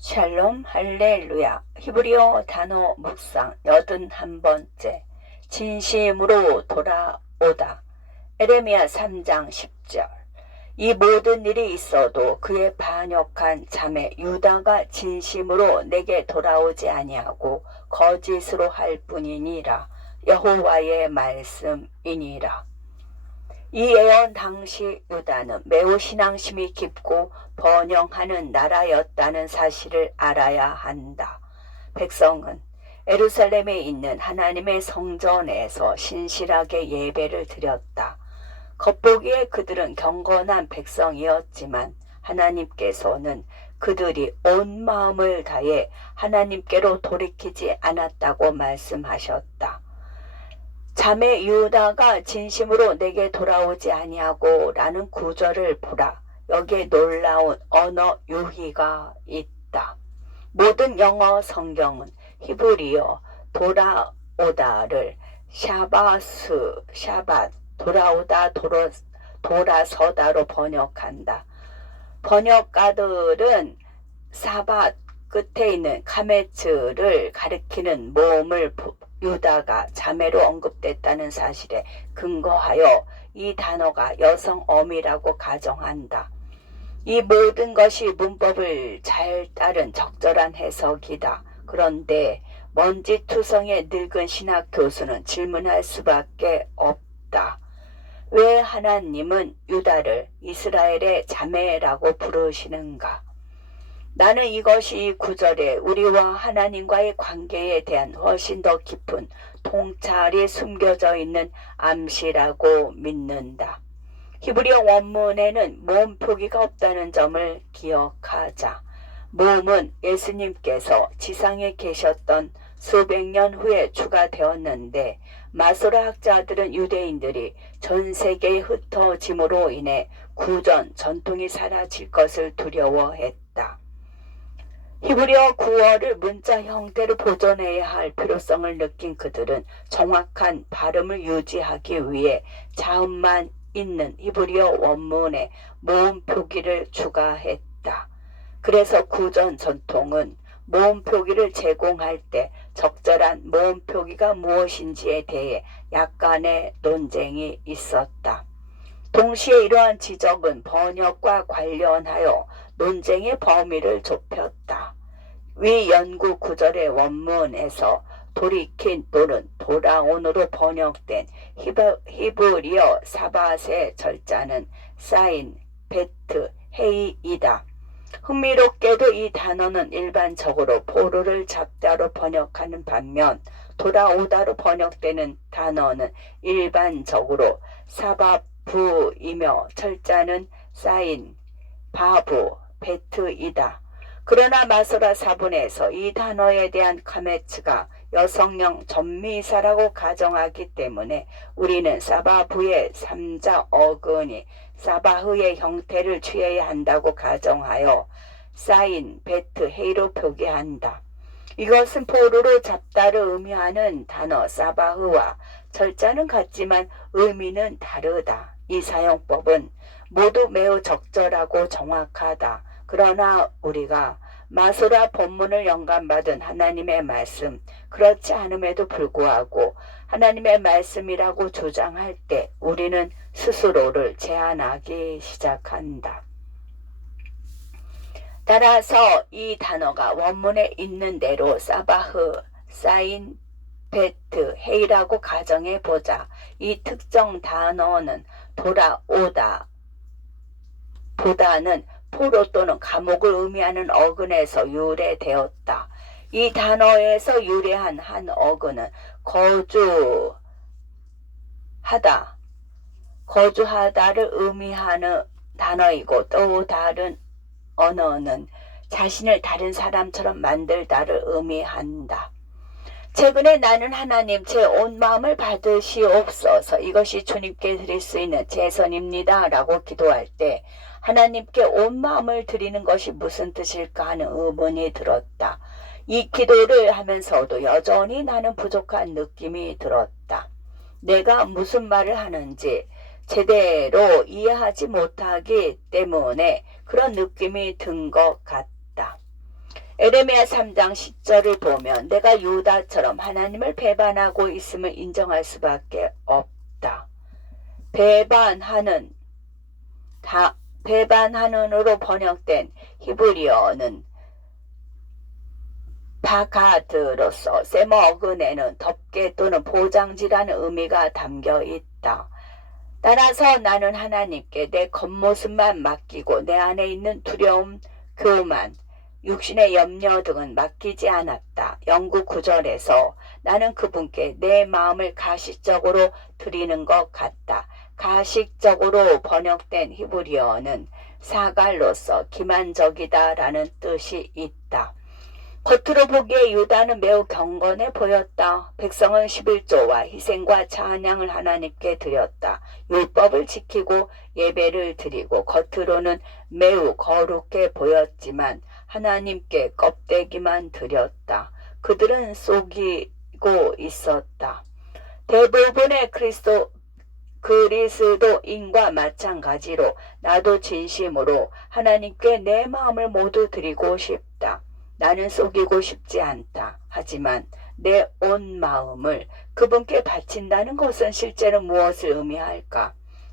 샬롬 할렐루야. 히브리어 단어 묵상 81번째. 진심으로 돌아오다. 에레미야 3장 10절. 이 모든 일이 있어도 그의 반역한 자매 유다가 진심으로 내게 돌아오지 아니하고 거짓으로 할 뿐이니라. 여호와의 말씀이니라. 이 예언 당시 유다는 매우 신앙심이 깊고 번영하는 나라였다는 사실을 알아야 한다. 백성은 예루살렘에 있는 하나님의 성전에서 신실하게 예배를 드렸다. 겉보기에 그들은 경건한 백성이었지만 하나님께서는 그들이 온 마음을 다해 하나님께로 돌이키지 않았다고 말씀하셨다. 자매 유다가 진심으로 내게 돌아오지 아니하고 라는 구절을 보라. 여기에 놀라운 언어 유희가 있다. 모든 영어 성경은 히브리어 돌아오다를 샤밧, 돌아오다, 돌아서다로 번역한다. 번역가들은 사밧 끝에 있는 카메츠를 가리키는 모음을 유다가 자매로 언급됐다는 사실에 근거하여 이 단어가 여성 어미라고 가정한다. 이 모든 것이 문법을 잘 따른 적절한 해석이다. 그런데 먼지투성의 늙은 신학 교수는 질문할 수밖에 없다. 왜 하나님은 유다를 이스라엘의 자매라고 부르시는가? 나는 이것이 이 구절에 우리와 하나님과의 관계에 대한 훨씬 더 깊은 통찰이 숨겨져 있는 암시라고 믿는다. 히브리어 원문에는 모음 표기가 없다는 점을 기억하자. 모음은 예수님께서 지상에 계셨던 수백 년 후에 추가되었는데 마소라 학자들은 유대인들이 전 세계에 흩어짐으로 인해 구전 전통이 사라질 것을 두려워했다. 히브리어 구어를 문자 형태로 보존해야 할 필요성을 느낀 그들은 정확한 발음을 유지하기 위해 자음만 있는 히브리어 원문에 모음 표기를 추가했다. 그래서 구전 전통은 모음 표기를 제공할 때 적절한 모음 표기가 무엇인지에 대해 약간의 논쟁이 있었다. 동시에 이러한 지적은 번역과 관련하여 논쟁의 범위를 좁혔다. 위 연구 구절의 원문에서 돌이킨 또는 돌아온으로 번역된 히브리어 사밧의 절자는 사인, 베트, 헤이이다. 흥미롭게도 이 단어는 일반적으로 포로를 잡다로 번역하는 반면 돌아오다로 번역되는 단어는 일반적으로 사바부이며 철자는 사인, 바부, 베트이다. 그러나 마소라 사본에서 이 단어에 대한 카메츠가 여성형 전미사라고 가정하기 때문에 우리는 사바부의 3자 어근이 사바흐의 형태를 취해야 한다고 가정하여 사인, 베트, 헤이로 표기한다. 이것은 포로로 잡다를 의미하는 단어 사바흐와 철자는 같지만 의미는 다르다. 이 사용법은 모두 매우 적절하고 정확하다. 그러나 우리가 마소라 본문을 영감받은 하나님의 말씀, 그렇지 않음에도 불구하고 하나님의 말씀이라고 주장할 때 우리는 스스로를 제한하기 시작한다. 따라서 이 단어가 원문에 있는 대로 사바흐, 사인, 베트, 헤이라고 가정해 보자. 이 특정 단어는 돌아오다 보다는 포로 또는 감옥을 의미하는 어근에서 유래되었다. 이 단어에서 유래한 한 어근은 거주하다를 의미하는 단어이고 또 다른 언어는 자신을 다른 사람처럼 만들다를 의미한다. 최근에 나는 하나님 제 온 마음을 받으시옵소서 이것이 주님께 드릴 수 있는 제선입니다 라고 기도할 때 하나님께 온 마음을 드리는 것이 무슨 뜻일까 하는 의문이 들었다. 이 기도를 하면서도 여전히 나는 부족한 느낌이 들었다. 내가 무슨 말을 하는지 제대로 이해하지 못하기 때문에 그런 느낌이 든 것 같다. 에레미야 3장 10절을 보면 내가 유다처럼 하나님을 배반하고 있음을 인정할 수밖에 없다. 배반하는으로 번역된 히브리어는 바가드로서 세머그네는 덮개 또는 보장지라는 의미가 담겨 있다. 따라서 나는 하나님께 내 겉모습만 맡기고 내 안에 있는 두려움, 교만, 육신의 염려 등은 맡기지 않았다. 영구 9절에서 나는 그분께 내 마음을 가식적으로 드리는 것 같다. 가식적으로 번역된 히브리어는 사갈로서 기만적이다 라는 뜻이 있다. 겉으로 보기에 유다는 매우 경건해 보였다. 백성은 11조와 희생과 찬양을 하나님께 드렸다. 율법을 지키고 예배를 드리고 겉으로는 매우 거룩해 보였지만 하나님께 껍데기만 드렸다. 그들은 속이고 있었다. 대부분의 그리스도인과 마찬가지로 나도 진심으로 하나님께 내 마음을 모두 드리고 싶다. 나는 속이고 싶지 않다. 하지만 내 온 마음을 그분께 바친다는 것은 실제로 무엇을 의미할까?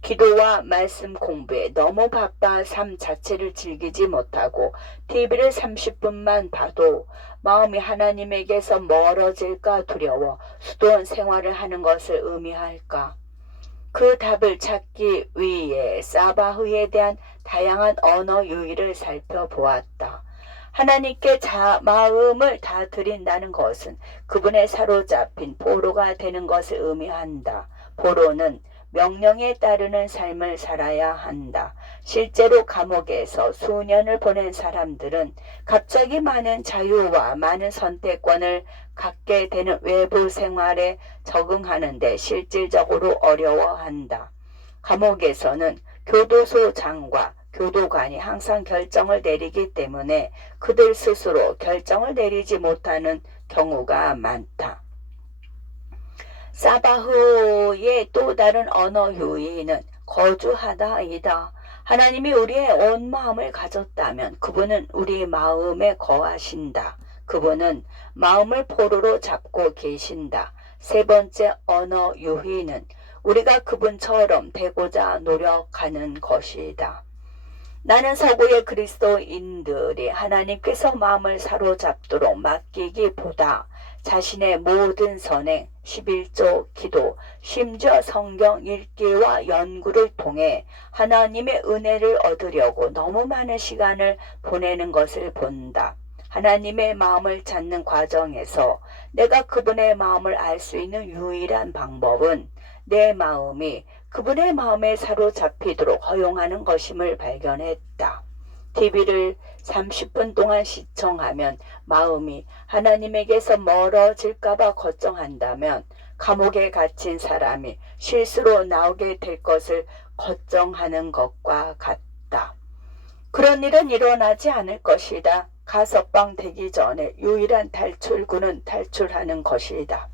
기도와 말씀 공부에 너무 바빠 삶 자체를 즐기지 못하고 TV를 30분만 봐도 마음이 하나님에게서 멀어질까 두려워 수도원 생활을 하는 것을 의미할까? 그 답을 찾기 위해 사바흐에 대한 다양한 언어 유희를 살펴보았다. 하나님께 마음을 다 드린다는 것은 그분의 사로잡힌 포로가 되는 것을 의미한다. 포로는 명령에 따르는 삶을 살아야 한다. 실제로 감옥에서 수년을 보낸 사람들은 갑자기 많은 자유와 많은 선택권을 갖게 되는 외부 생활에 적응하는데 실질적으로 어려워한다. 감옥에서는 교도소장과 교도관이 항상 결정을 내리기 때문에 그들 스스로 결정을 내리지 못하는 경우가 많다. 사바흐의 또 다른 언어 유희는 거주하다이다. 하나님이 우리의 온 마음을 가졌다면 그분은 우리 마음에 거하신다. 그분은 마음을 포로로 잡고 계신다. 세 번째 언어 유희는 우리가 그분처럼 되고자 노력하는 것이다. 나는 서구의 그리스도인들이 하나님께서 마음을 사로잡도록 맡기기보다 자신의 모든 선행, 11조 기도, 심지어 성경 읽기와 연구를 통해 하나님의 은혜를 얻으려고 너무 많은 시간을 보내는 것을 본다. 하나님의 마음을 찾는 과정에서 내가 그분의 마음을 알 수 있는 유일한 방법은 내 마음이 그분의 마음에 사로잡히도록 허용하는 것임을 발견했다. TV를 30분 동안 시청하면 마음이 하나님에게서 멀어질까봐 걱정한다면 감옥에 gat힌 사람이 실수로 나오게 될 것을 걱정하는 것과 같다. 그런 일은 일어나지 않을 것이다. 가석방 되기 전에 유일한 탈출구는 탈출하는 것이다.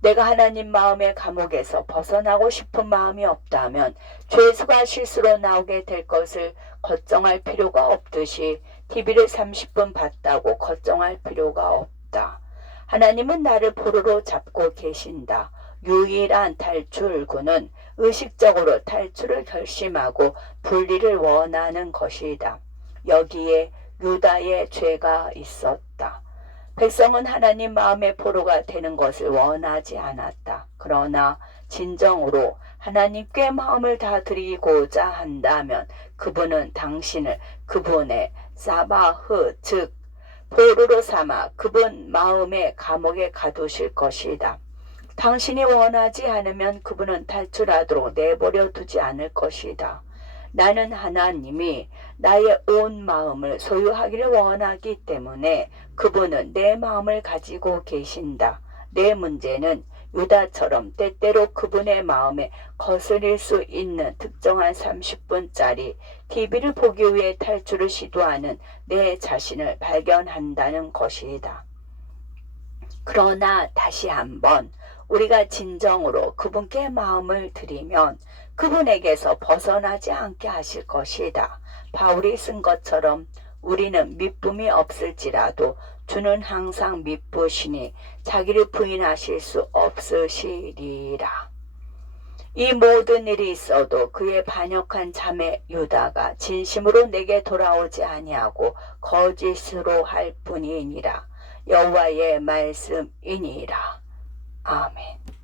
내가 하나님 마음의 감옥에서 벗어나고 싶은 마음이 없다면 죄수가 실수로 나오게 될 것을 걱정할 필요가 없듯이 TV를 30분 봤다고 걱정할 필요가 없다. 하나님은 나를 포로로 잡고 계신다. 유일한 탈출구는 의식적으로 탈출을 결심하고 분리를 원하는 것이다. 여기에 유다의 죄가 있었다. 백성은 하나님 마음의 포로가 되는 것을 원하지 않았다. 그러나 진정으로 하나님께 마음을 다 드리고자 한다면 그분은 당신을 그분의 사바흐 즉 포로로 삼아 그분 마음의 감옥에 가두실 것이다. 당신이 원하지 않으면 그분은 탈출하도록 내버려 두지 않을 것이다. 나는 하나님이 나의 온 마음을 소유하기를 원하기 때문에 그분은 내 마음을 가지고 계신다. 내 문제는 유다처럼 때때로 그분의 마음에 거스릴 수 있는 특정한 30분짜리 TV를 보기 위해 탈출을 시도하는 내 자신을 발견한다는 것이다. 그러나 다시 한번 우리가 진정으로 그분께 마음을 드리면 그분에게서 벗어나지 않게 하실 것이다. 바울이 쓴 것처럼 우리는 미쁨이 없을지라도 주는 항상 미쁘시니 자기를 부인하실 수 없으시리라. 이 모든 일이 있어도 그의 반역한 자매 유다가 진심으로 내게 돌아오지 아니하고 거짓으로 할 뿐이니라. 여호와의 말씀이니라. 아멘.